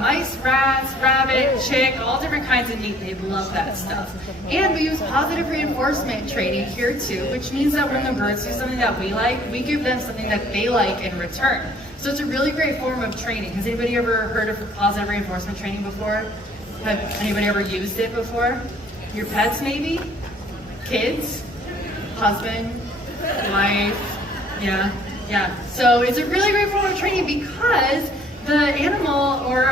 mice, rats, rabbit, chick, all different kinds of meat. They love that stuff. And we use positive reinforcement training here too, which means that when the birds do something that we like, we give them something that they like in return. So it's a really great form of training. Has anybody ever heard of positive reinforcement training before? Have anybody ever used it before? Your pets maybe? Kids? Husband? Wife? Yeah. So it's a really great form of training because the animal or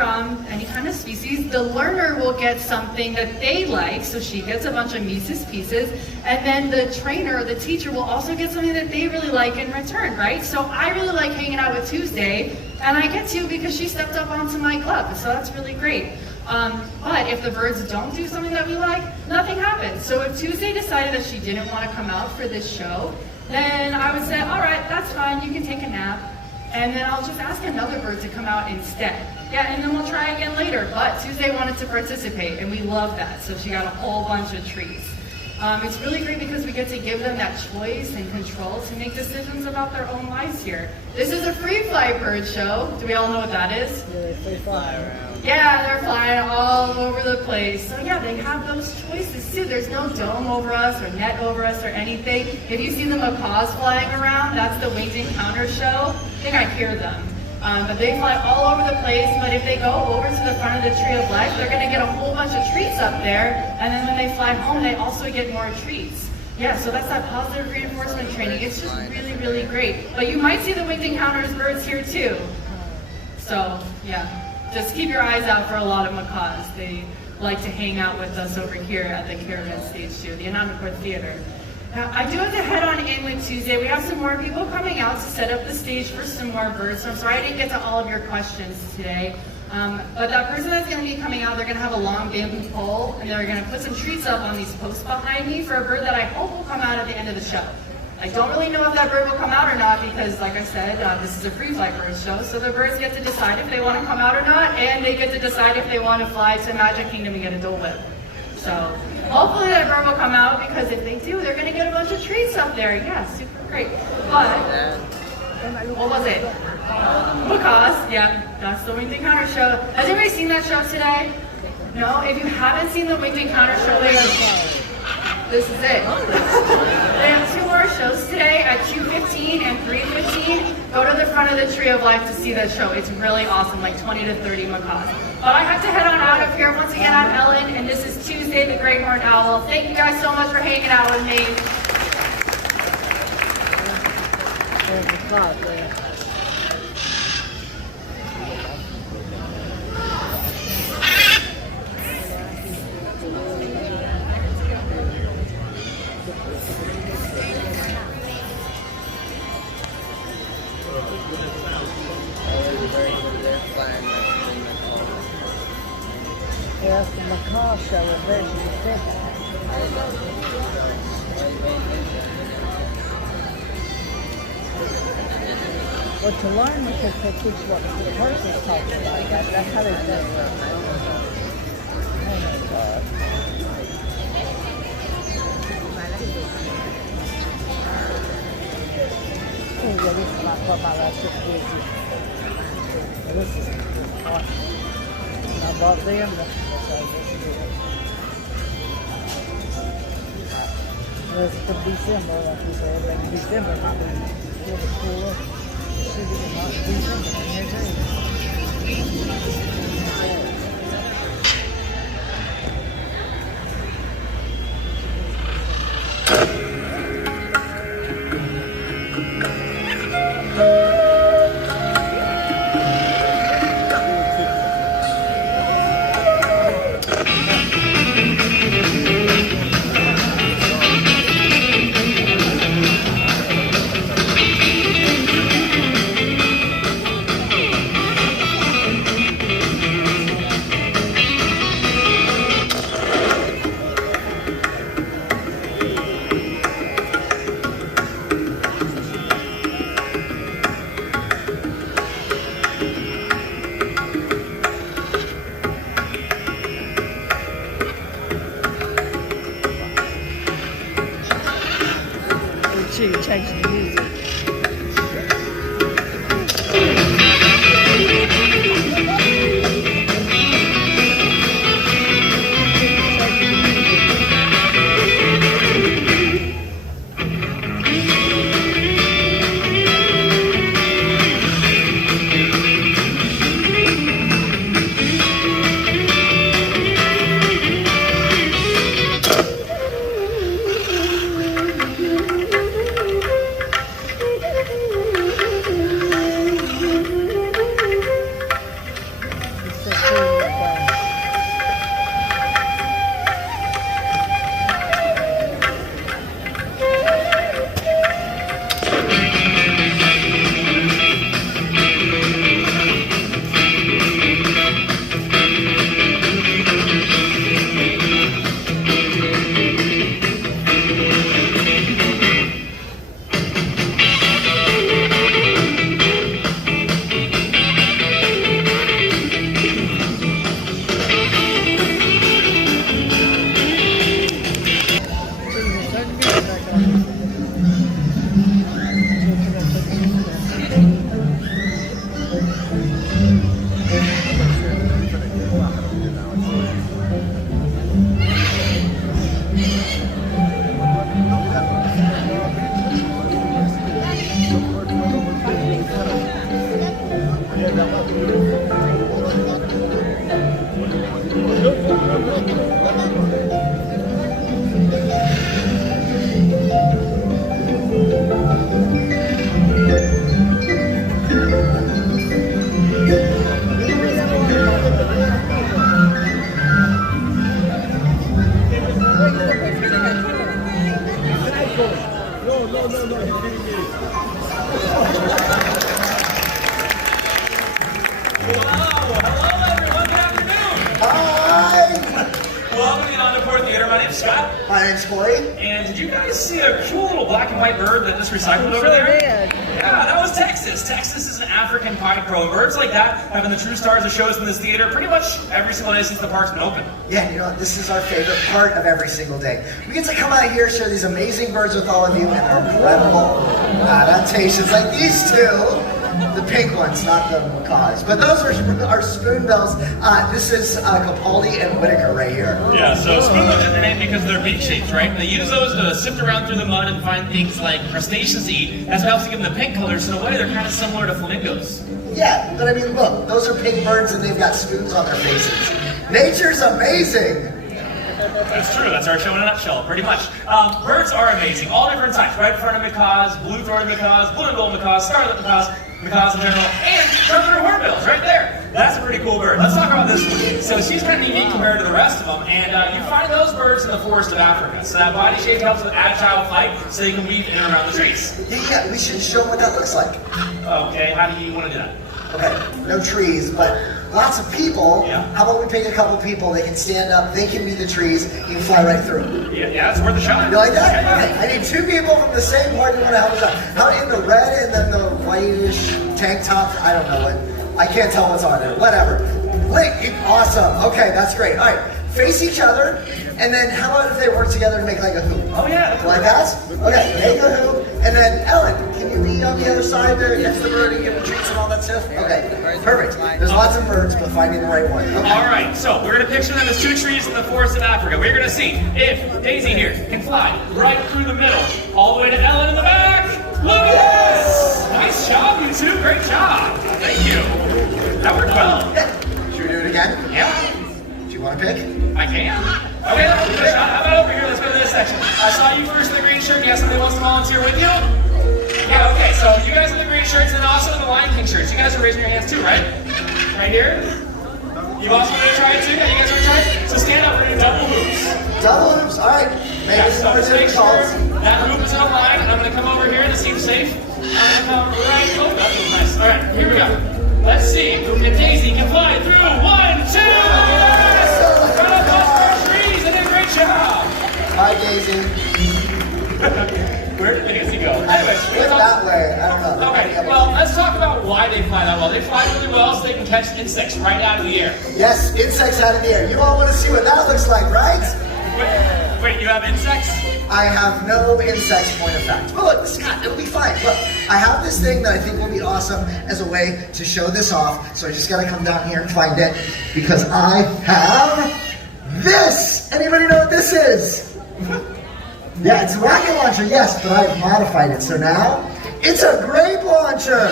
any kind of species, the learner will get something that they like, so she gets a bunch of Mises pieces, and then the trainer or the teacher will also get something that they really like in return, right? So I really like hanging out with Tuesday, and I get to because she stepped up onto my club, so that's really great. But if the birds don't do something that we like, nothing happens. So if Tuesday decided that she didn't want to come out for this show, then I would say, all right, that's fine, you can take a nap. And then I'll just ask another bird to come out instead. Yeah, and then we'll try again later. But Tuesday wanted to participate, and we love that. So she got a whole bunch of treats. It's really great because we get to give them that choice and control to make decisions about their own lives here. This is a free fly bird show. Do we all know what that is? Yeah, they free fly around. Yeah, they're flying all over the place. So yeah, they have those choices too. There's no dome over us or net over us or anything. If you see the macaws flying around, that's the Winged Encounter show. I think I hear them. But they fly all over the place, but if they go over to the front of the Tree of Life, they're gonna get a whole bunch of treats up there, and then when they fly home, they also get more treats. Yeah, so that's that positive reinforcement training. It's just really, really great. But you might see the Winged Encounters birds here too. So, yeah, just keep your eyes out for a lot of macaws. They like to hang out with us over here at the Caravan Stage too, the Anandapur Theater. Now, I do have to head on in with Tuesday. We have some more people coming out to set up the stage for some more birds. So I'm sorry I didn't get to all of your questions today. But that person that's going to be coming out, they're going to have a long bamboo pole, and they're going to put some treats up on these posts behind me for a bird that I hope will come out at the end of the show. I don't really know if that bird will come out or not because, like I said, this is a free fly bird show, so the birds get to decide if they want to come out or not, and they get to decide if they want to fly to Magic Kingdom and get a Dole Whip. So hopefully that bird will come out because if they do, they're going to get a bunch of treats up there. Yeah, super great. But, what was it? Macaws, yeah, that's the Winged Encounter show. Has anybody seen that show today? No? If you haven't seen the Winged Encounter show, this is it. They have two more shows today at 2:15 and 3:15. Go to the front of the Tree of Life to see that show. It's really awesome, like 20 to 30 macaws. But I have to head on out of here. Once again, I'm Ellen, and this is Tuesday, the Great Horned Owl. Thank you guys so much for hanging out with me. There's a cloud there. Yes, the macaw show is very specific. Well, to learn because they teach what the person's talking about. That's how they do it. Oh my God. Oh yeah, this is not what my last trip is. This is awesome. I bought them. It's for December, like you said, like December, not really cool. It should be about December, and here's it. Scott. My name's Corey. And did you guys see a cool little black and white bird that just recycled over Sure there? did. Yeah, that was Texas. Texas is an African pied crow. Birds like that have been the true stars of shows in this theater pretty much every single day since the park's been open. Yeah, you know what? This is our favorite part of every single day. We get to come out here, share these amazing birds with all of you, and their incredible adaptations, like these two. The pink ones, not the macaws. But those are our spoonbills. This is Capaldi and Whitaker right here. Yeah, so spoonbills get their name because of their beak shapes, right? They use those to sift around through the mud and find things like crustaceans to eat. That's what helps to give them the pink color, so in a way they're kind of similar to flamingos. Yeah, but I mean, look, those are pink birds and they've got spoons on their faces. Nature's amazing. That's true. That's our show in a nutshell, pretty much. Birds are amazing. All different types. Red-fronted macaws, blue-throated macaws, blue and gold macaws, scarlet macaws, macaws in general, and trumpet hornbills right there. That's a pretty cool bird. Let's talk about this one. So she's kind of unique compared to the rest of them, and you find those birds in the forest of Africa. So that body shape helps with agile flight, so they can weave in and around the trees. Yeah, we should show them what that looks like. Okay, how do you want to do that? Okay, no trees, but lots of people. Yeah. How about we pick a couple people, they can stand up, they can be the trees, you can fly right through. Yeah, it's worth a shot. You like that? Yeah. Okay, I need two people from the same party who want to help us out. How in the red and then the whitish tank top? I don't know what. I can't tell what's on there. Whatever. Link, awesome. Okay, that's great. All right, face each other, and then how about if they work together to make like a hoop? Oh yeah. Like that? Okay, make a hoop, and then Ellen, can you be on the other side there against the bird and give them treats and all that stuff? Okay, perfect. There's lots of birds, but finding the right one. Okay. All right, so we're going to picture them as two trees in the forest of Africa. We're going to see if Daisy here can fly right through the middle, all the way to Ellen in the back. Look at this! Nice job, you two. Great job. Thank you. That worked well. Yeah. Should we do it again? Yeah, Do you want to pick? I can. Okay, let's give it a shot. How about over here? Let's go to this section. I saw you first in the green shirt. You got somebody who wants to volunteer with you? Yeah, okay, so you guys in the green shirts and also in the Lion King shirts. You guys are raising your hands too, right? Right here? You also want to try it too? Yeah, you guys want to try it? So stand up, we're going to do double hoops. Double hoops, all right. Maybe Yeah, some so more just make sure difficult. that hoop is in a line, and I'm going to come over here. This seems safe. I'm going to come right. Oh, that was nice. All right, here we go. Let's see if Daisy can fly through. 1, 2. Yes! Right up those first trees. They did a great job. Hi, Daisy. Where did Daisy go? Anyways, Went that way. I don't know. Okay, well, let's talk about why they fly that well. They fly really well so they can catch insects right out of the air. Yes, insects out of the air. You all want to see what that looks like, right? Wait, you have insects? I have no insects, point of fact. But look, Scott, it'll be fine. Look, I have this thing that I think will be awesome as a way to show this off. So I just gotta come down here and find it because I have this. Anybody know what this is? Yeah, it's a rocket launcher, yes, but I've modified it. So now it's a grape launcher.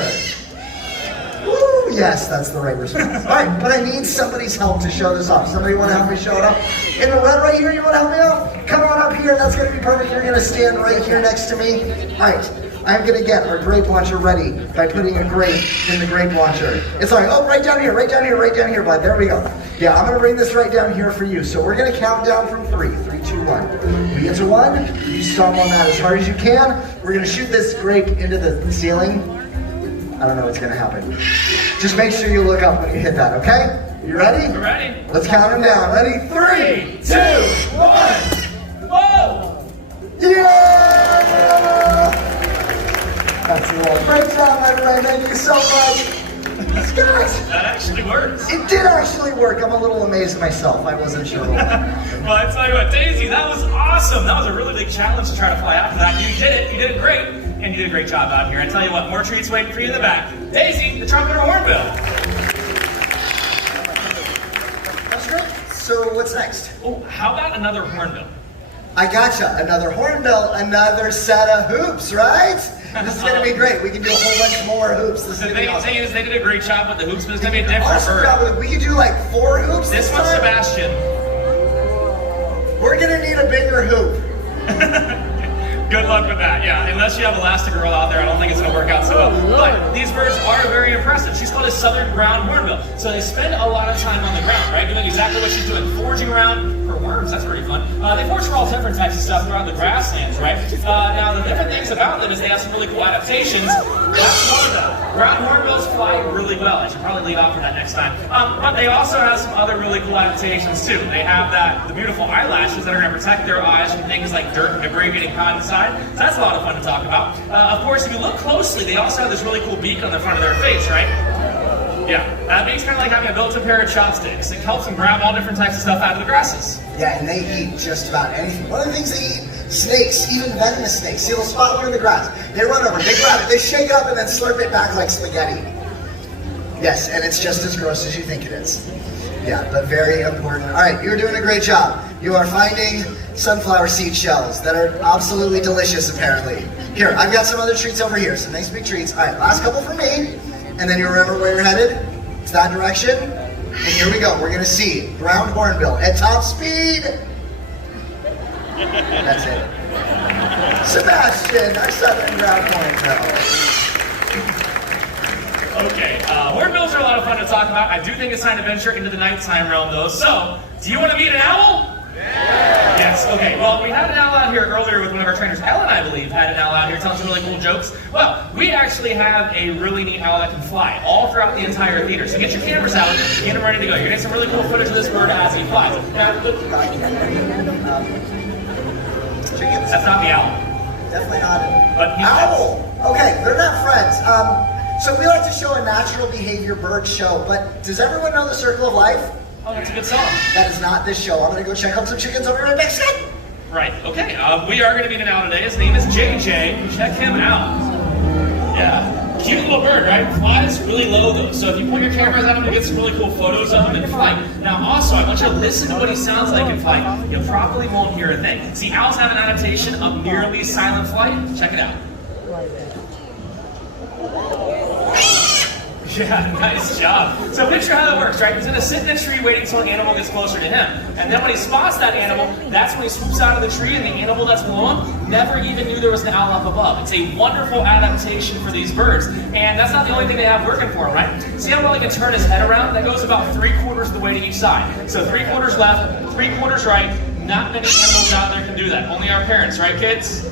Woo, yes, that's the right response. All right, but I need somebody's help to show this off. Somebody want to help me show it up? In the red right here, you want to help me out? Come on up here, that's going to be perfect. You're going to stand right here next to me. All right, I'm going to get our grape launcher ready by putting a grape in the grape launcher. It's like, oh, right down here, right down here, right down here, bud. There we go. Yeah, I'm going to bring this right down here for you. So we're going to count down from 3. 3, 2, 1. We get to 1, you stomp on that as hard as you can. We're going to shoot this grape into the ceiling. I don't know what's going to happen. Just make sure you look up when you hit that, okay? You ready? We're ready. Let's count them down. Ready? 3, 2, 1. Whoa! Yeah! That's the roll. Great job, everybody. Thank you so much. Guys, That actually works. it did actually work. I'm a little amazed myself. I wasn't sure. Well, I tell you what, Daisy, that was awesome. That was a really big challenge to try to fly after that. You did it. You did it great. And you did a great job out here. I tell you what, more treats waiting for you in the back. Daisy, the trumpeter hornbill. That's great. So what's next? Oh, how about another hornbill? I gotcha. Another hornbill, another set of hoops, right? This is going to be great. We can do a whole bunch more hoops. This is The going to be awesome. thing is, they did a great job with the hoops, but it's going to be a different Awesome bird. job. We could do like 4 hoops This one's time. Sebastian. We're going to need a bigger hoop. Good luck with that, yeah. Unless you have Elastigirl out there, I don't think it's going to work out so well. But these birds are very impressive. She's called a southern brown hornbill. So they spend a lot of time on the ground, right? Doing exactly what she's doing. Foraging around for worms, that's pretty fun. They forage for all different types of stuff throughout the grasslands, right? Now, the different things about them is they have some really cool adaptations. That's one of them. Brown hornbills fly really well. I should probably lead off for that next time. But they also have some other really cool adaptations too. They have the beautiful eyelashes that are going to protect their eyes from things like dirt and debris getting caught inside. So that's a lot of fun to talk about. Of course, if you look closely, they also have this really cool beak on the front of their face, right? Yeah, that beak's kind of like having a built-in pair of chopsticks. It helps them grab all different types of stuff out of the grasses. Yeah, and they eat just about anything. One of the things they eat, snakes, even venomous snakes. See, they'll spot one in the grass. They run over, they grab it, they shake it up, and then slurp it back like spaghetti. Yes, and it's just as gross as you think it is. Yeah, but very important. All right, you're doing a great job. You are finding sunflower seed shells that are absolutely delicious, apparently. Here, I've got some other treats over here, some nice big treats. All right, last couple for me, and then you remember where you're headed. It's that direction. And here we go. We're going to see brown hornbill at top speed. That's it. Sebastian, our southern brown hornbill. Okay, hornbills are a lot of fun to talk about. I do think it's time to venture into the nighttime realm, though. So, do you want to meet an owl? Yeah. Yes, okay. Well, we had an owl out here earlier with one of our trainers. Ellen, I believe, had an owl out here telling some really cool jokes. Well, we actually have a really neat owl that can fly all throughout the entire theater. So get your cameras out, get them ready to go. You're going to get some really cool footage of this bird as he flies. Now, that's not the owl. Definitely not. But he's owl. Okay, they're not friends. So we like to show a natural behavior bird show, but does everyone know the Circle of Life? Oh, that's a good song. That is not this show. I'm going to go check out some chickens. I'll be right back. Stop. Right, okay. We are going to meet an owl today. His name is JJ. Check him out. Yeah. Cute little bird, right? Flies really low, though. So if you point your cameras at him, you'll get some really cool photos of him in flight. Now, also, I want you to listen to what he sounds like in flight. You probably won't hear a thing. See, owls have an adaptation of nearly silent flight. Check it out. Yeah, nice job. So picture how that works, right? He's gonna sit in a tree waiting until an animal gets closer to him. And then when he spots that animal, that's when he swoops out of the tree and the animal that's below him never even knew there was an owl up above. It's a wonderful adaptation for these birds. And that's not the only thing they have working for him, right? See how well he can turn his head around? That goes about 3/4 of the way to each side. So 3/4 left, 3/4 right. Not many animals out there can do that. Only our parents, right kids?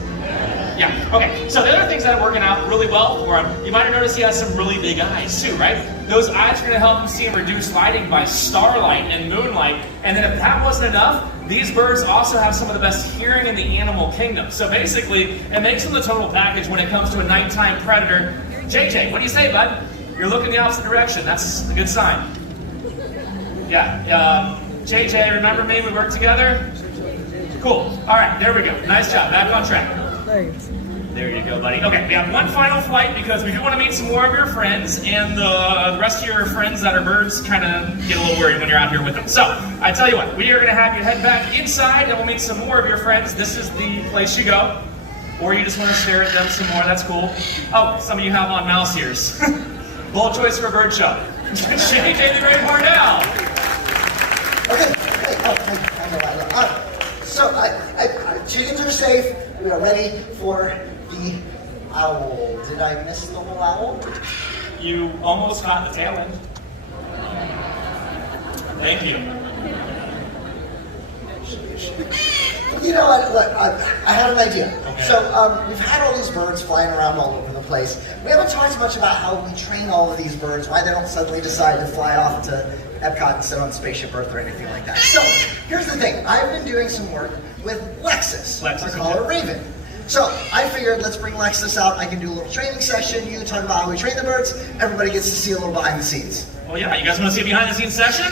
Yeah, okay. So the other things that are working out really well for him, you might have noticed he has some really big eyes too, right? Those eyes are going to help him see and reduce lighting by starlight and moonlight. And then if that wasn't enough, these birds also have some of the best hearing in the animal kingdom. So basically, it makes them the total package when it comes to a nighttime predator. JJ, what do you say, bud? You're looking the opposite direction. That's a good sign. Yeah, JJ, remember me? We work together? Cool. All right, there we go. Nice job. Back on track. Thanks. There you go, buddy. Okay, we have one final flight because we do want to meet some more of your friends, and the rest of your friends that are birds kind of get a little worried when you're out here with them. So, I tell you what, we are going to have you head back inside, and we'll meet some more of your friends. This is the place you go. Or you just want to stare at them some more, that's cool. Oh, some of you have on mouse ears. Bold choice for a bird show. JJ the Great Hornell. Okay. So, chickens are safe. We are ready for the owl. Did I miss the whole owl? You almost got the tail end. Thank you. You know what? Look, I had an idea. Okay. So we've had all these birds flying around all over the place. We haven't talked much about how we train all of these birds, why they don't suddenly decide to fly off to Epcot and sit on Spaceship Earth or anything like that. So here's the thing. I've been doing some work with Lexus. Lexus, I call her Raven. So I figured let's bring Lexus out. I can do a little training session. You talk about how we train the birds. Everybody gets to see a little behind the scenes. Well, yeah, you guys want to see a behind the scenes session?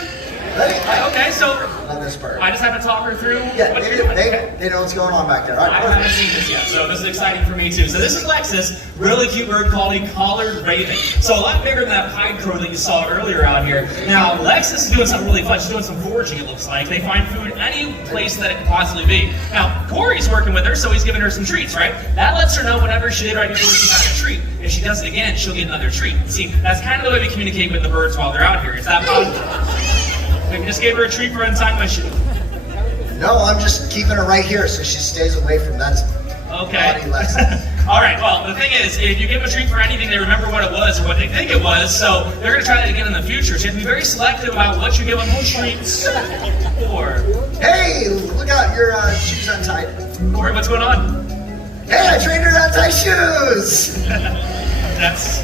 Ready? Okay, so Love this bird. I just have to talk her through Yeah, what you're doing. they know what's going on back there. All right, I haven't seen this yet, so this is exciting for me too. So this is Lexus, really cute bird called a collared raven. So a lot bigger than that pied crow that you saw earlier out here. Now Lexus is doing something really fun. She's doing some foraging, it looks like. They find food any place that it could possibly be. Now Corey's working with her, so he's giving her some treats, right? That lets her know whenever she did right before she got a treat. If she does it again, she'll get another treat. See, that's kind of the way we communicate with the birds while they're out here. Is that possible? We just gave her a treat for untying my shoe. No, I'm just keeping her right here so she stays away from that Okay. naughty Lexus. All right, well, the thing is, if you give them a treat for anything, they remember what it was or what they think it was, so they're going to try that again in the future. So you have to be very selective about what you give them those treats for. Hey, look out, your shoes untied. Corey, what's going on? Hey, I trained her to untie shoes. That's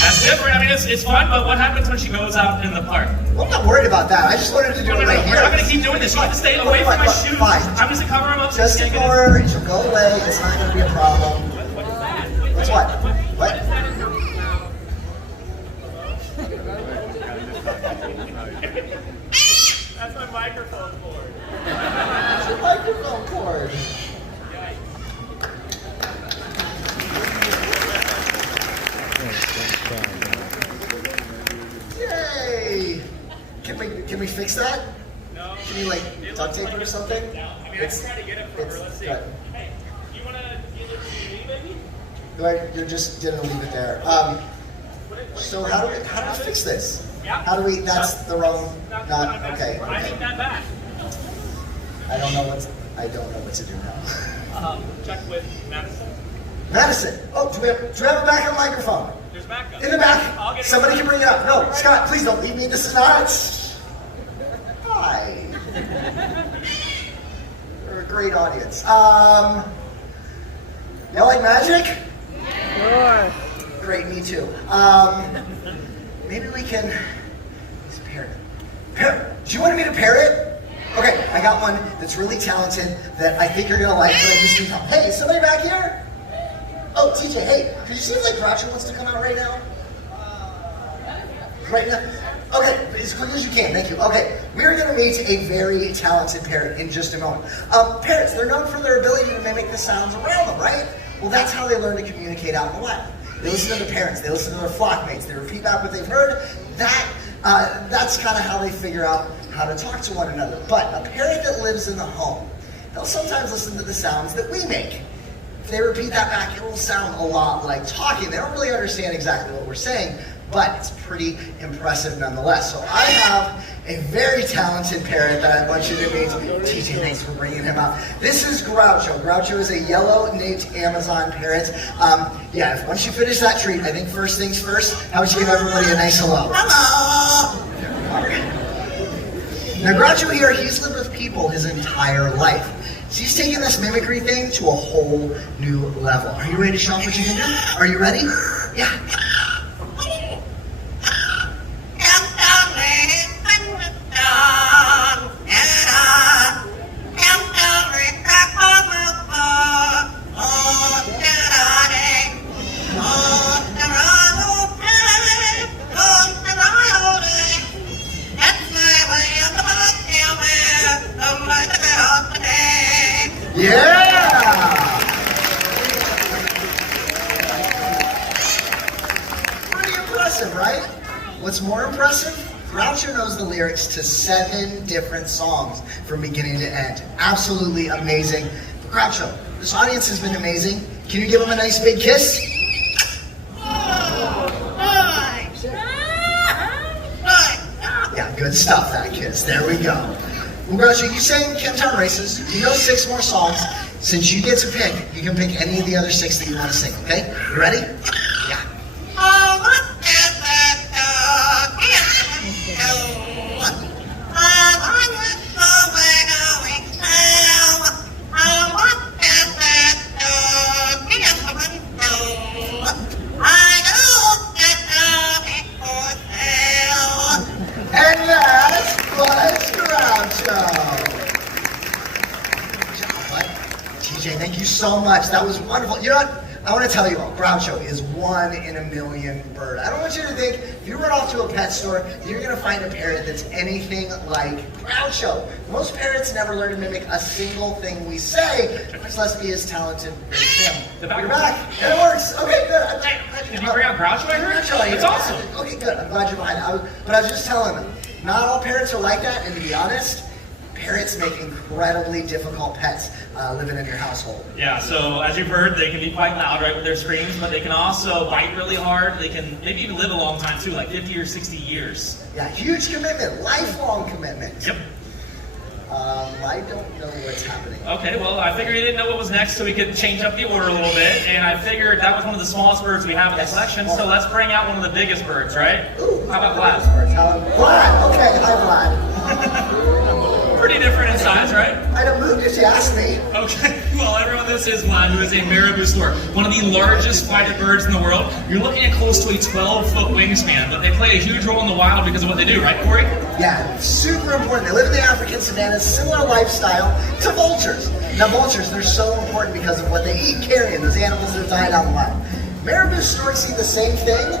That's different. I mean, it's fun, but what happens when she goes out in the park? Well, I'm not worried about that. I just wanted to do No, it right we're here. not going to keep doing this. You have to stay away from my shoes. Fine. I'm just going to cover them up. So Just you can't get in. ignore her. She'll go away. It's not going to be a problem. What's what? What? That's my microphone cord. It's a microphone cord. Yay! Can we fix that? No. Can you like duct tape it or something? No. I mean, I can try to get it from her. Let's see. Good. Hey, you want to give it to me, maybe? You're just gonna leave it there. So how do we fix this? Yeah. How do we? That's the wrong. Not okay. I need that back. I don't know what to do now. Check with Madison. Madison. Oh, do we have a backup microphone? There's backup. In the back. I'll get it. Somebody can bring it up. No, Scott, please don't leave me. This is not. Hi. You're a great audience. Y'all like magic? Sure. Great, me too. Maybe we can. Let's pair it. Do you want me to pair it? Okay, I got one that's really talented that I think you're gonna like, but I just need help. Hey, is somebody back here? Oh, TJ, hey, could you see if like Groucho wants to come out right now? Right now? Okay, as quick as you can, thank you. Okay, we're gonna meet a very talented parrot in just a moment. Parrots, they're known for their ability to mimic the sounds around them, right? Well, that's how they learn to communicate out in the wild. They listen to their parents, they listen to their flock mates, they repeat back what they've heard. That's kind of how they figure out how to talk to one another. But a parrot that lives in the home, they'll sometimes listen to the sounds that we make. If they repeat that back, it will sound a lot like talking. They don't really understand exactly what we're saying, but it's pretty impressive nonetheless. So I have a very talented parrot that I want you to meet. TJ, thanks for bringing him out. This is Groucho. Groucho is a yellow-naped Amazon parrot. Once you finish that treat, I think first things first, how about you give everybody a nice hello? Hello! All right. Now Groucho here, he's lived with people his entire life. So he's taking this mimicry thing to a whole new level. Are you ready to show off what you can do? Are you ready? Yeah. Yeah! Pretty impressive, right? What's more impressive? Groucho knows the lyrics to 7 different songs from beginning to end. Absolutely amazing. Groucho, this audience has been amazing. Can you give them a nice big kiss? Yeah, good stuff, that kiss. There we go. Well, Groucho, you sang Chemtown Races. You know 6 more songs. Since you get to pick, you can pick any of the other 6 that you want to sing, okay? You ready? Yeah. And that was Groucho. Good job, bud. TJ, thank you so much. That was wonderful. You know what? I want to tell you all, Groucho is 1 in a million bird. I don't want you to think, if you run off to a pet store, you're going to find a parrot that's anything like Groucho. Most parrots never learn to mimic a single thing we say, much less be as talented as him. You're back. And it works. Okay, good. I'm glad you Did you bring out Groucho, I heard? Groucho, It's awesome. Okay, good. I'm glad you're behind it. But I was just telling them, not all parrots are like that, and to be honest, parrots make incredibly difficult pets living in your household. Yeah, so as you've heard, they can be quite loud, right, with their screams, but they can also bite really hard. They can maybe even live a long time, too, like 50 or 60 years. Yeah, huge commitment, lifelong commitment. Yep. I don't know what's happening. Okay, well, I figured you didn't know what was next, so we could change up the order a little bit, and I figured that was one of the smallest birds we have in the collection, so let's bring out one of the biggest birds, right? Ooh, How about Vlad? Vlad, okay, hi Vlad. Pretty different in size, right? I don't move because you asked me. Okay, well, everyone this is Vlad, who is a marabou stork, one of the largest flighted birds in the world. You're looking at close to a 12-foot wingspan, but they play a huge role in the wild because of what they do, right, Corey? Yeah, super important. They live in the African savannas, similar lifestyle to vultures. Now, vultures, they're so important because of what they eat, carrion, those animals that are dying out in the wild. Marabou storks see the same thing,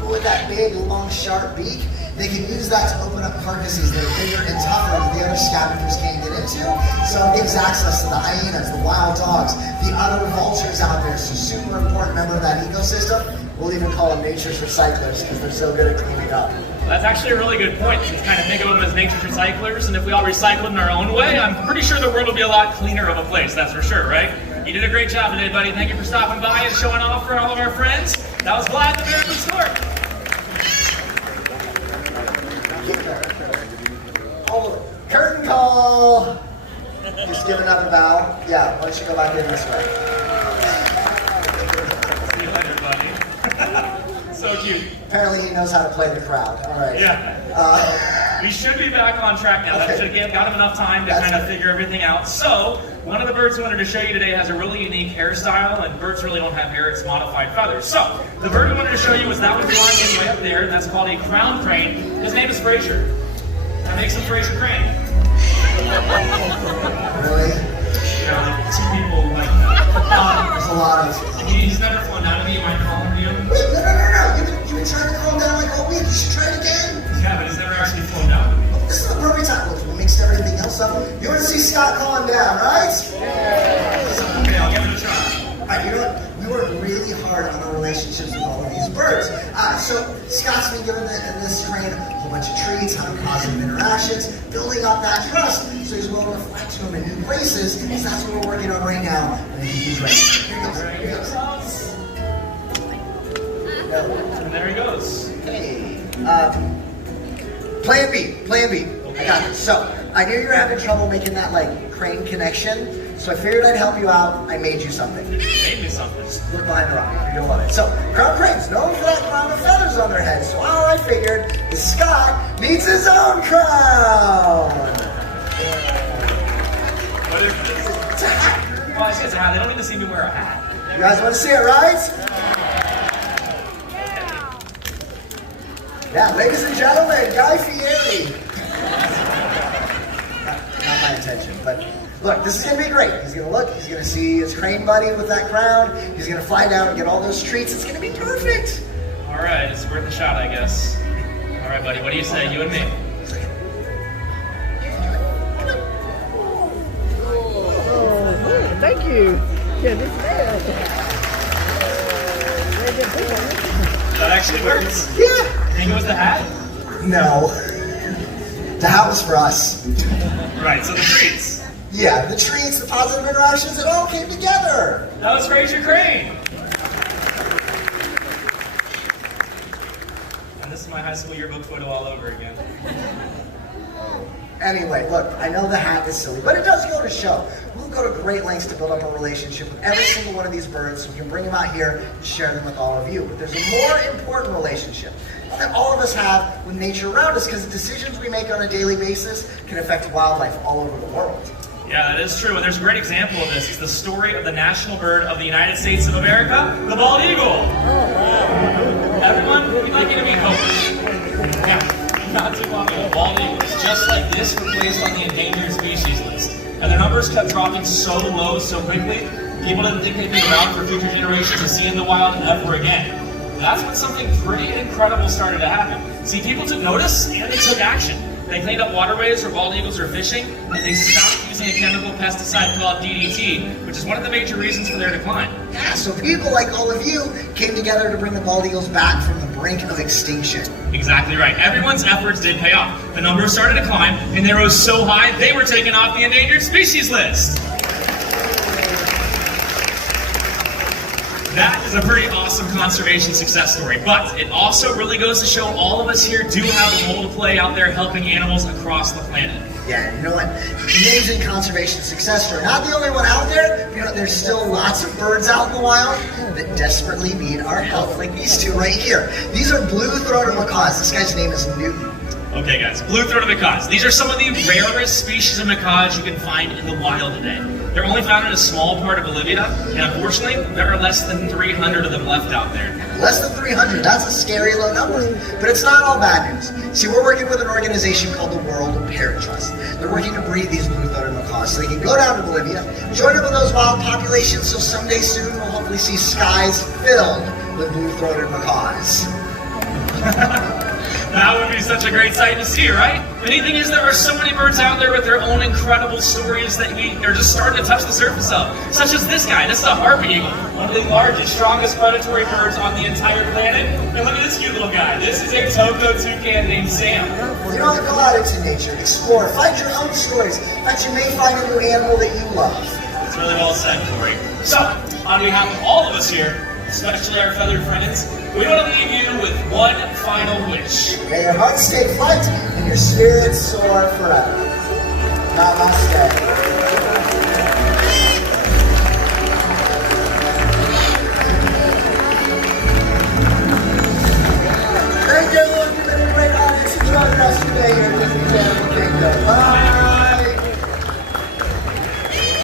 but with that big, long, sharp beak, they can use that to open up carcasses that are bigger and tougher that the other scavengers can't get into. So it gives access to the hyenas, the wild dogs, the other vultures out there. So super important member of that ecosystem. We'll even call them nature's recyclers because they're so good at cleaning up. That's actually a really good point. You kind of think of them as nature's recyclers, and if we all recycle in our own way, I'm pretty sure the world will be a lot cleaner of a place, that's for sure, right? You did a great job today, buddy. Thank you for stopping by and showing off for all of our friends. That was Vlad the Marabou Stork. Oh, curtain call. Just give another bow. Yeah, why don't you go back in this way? See you later, buddy. So cute. Apparently he knows how to play the crowd. All right. Yeah. We should be back on track now. That should give got him enough time to kind of figure everything out. So, one of the birds we wanted to show you today has a really unique hairstyle, and birds really don't have hair, it's modified feathers. So, the bird we wanted to show you is that one flying in way up there, and that's called a crown crane. His name is Fraser. That makes him Fraser Crane. Really? Yeah, two people like that. There's a lot of... He's never flown down to me, you might call him you. Wait, no. You've been trying to calm down like all week. You should try it again. Yeah, but he's never actually flown down. This is the perfect time. Look, we mixed everything else up. You want to see Scott calm down, right? Okay, I'll give it a try. All right, you know what? We work really hard on our relationships with all of these birds. So Scott's been given this crane a whole bunch of treats, having positive interactions, building up that trust, so he's willing to reflect to him in new places. So that's what we're working on right now, and I think he's ready. Here he goes. And there he goes. Hey, Plan B. I got this. So, I knew you were having trouble making that, crane connection, so I figured I'd help you out. I made you something. Made me something. Look behind the rock. You're gonna love it. So, crown cranes, known for that crown of feathers on their heads. So, all I figured is Scott needs his own crown. What is this? It's a hat. Well, I say it's a hat. They don't need to see me wear a hat. You guys want to see it, right? Yeah, ladies and gentlemen, Guy Fieri. Not my intention, but look, this is going to be great. He's going to look, he's going to see his crane buddy with that crown. He's going to fly down and get all those treats. It's going to be perfect. All right, it's worth a shot, I guess. All right, buddy, what do you say, you and me? Oh, thank you. Yeah, this That actually works. Yeah. Think it was the hat? No. The hat was for us. Right, so the treats. Yeah, the treats, the positive interactions, it all came together. That was Fraser Crane. And this is my high school yearbook photo all over again. Anyway, look, I know the hat is silly, but it does go to show. We'll go to great lengths to build up a relationship with every single one of these birds so we can bring them out here and share them with all of you. But there's a more important relationship that all of us have with nature around us because the decisions we make on a daily basis can affect wildlife all over the world. Yeah, that is true, and there's a great example of this. It's the story of the national bird of the United States of America, the bald eagle. Everyone, we'd like you to meet Hope. Yeah, not too long ago, bald eagles, just like this, were placed on the endangered species list. And their numbers kept dropping so low so quickly, people didn't think they'd be around for future generations to see in the wild ever again. That's when something pretty incredible started to happen. See, people took notice and they took action. They cleaned up waterways where bald eagles are fishing, and they stopped using a chemical pesticide called DDT, which is one of the major reasons for their decline. Yeah, so people like all of you came together to bring the bald eagles back from the brink of extinction. Exactly right. Everyone's efforts did pay off. The numbers started to climb, and they rose so high they were taken off the endangered species list. That is a pretty awesome conservation success story, but it also really goes to show all of us here do have a role to play out there helping animals across the planet. Yeah, you know what? Amazing conservation success story. Not the only one out there. You know, there's still lots of birds out in the wild that desperately need our help, like these two right here. These are blue-throated macaws. This guy's name is Newton. Okay guys, blue-throated macaws. These are some of the rarest species of macaws you can find in the wild today. They're only found in a small part of Bolivia, and unfortunately, there are less than 300 of them left out there. Less than 300, that's a scary low number. But it's not all bad news. See, we're working with an organization called the World Parrot Trust. They're working to breed these blue-throated macaws so they can go down to Bolivia, join up with those wild populations, so someday soon we'll hopefully see skies filled with blue-throated macaws. That would be such a great sight to see, right? The neat thing is there are so many birds out there with their own incredible stories that we are just starting to touch the surface of. Such as this guy. This is a harpy eagle, one of the largest, strongest predatory birds on the entire planet. And look at this cute little guy. This is a Toko toucan named Sam. You know, go out into nature, explore, find your own stories. In fact, you may find a new animal that you love. It's really well said, Corey. So, on behalf of all of us here, especially our feathered friends, we want to leave you with one final wish. May your hearts take flight and your spirits soar forever. Namaste. Thank you, everyone. You've been a great audience. Enjoy the rest of your day here.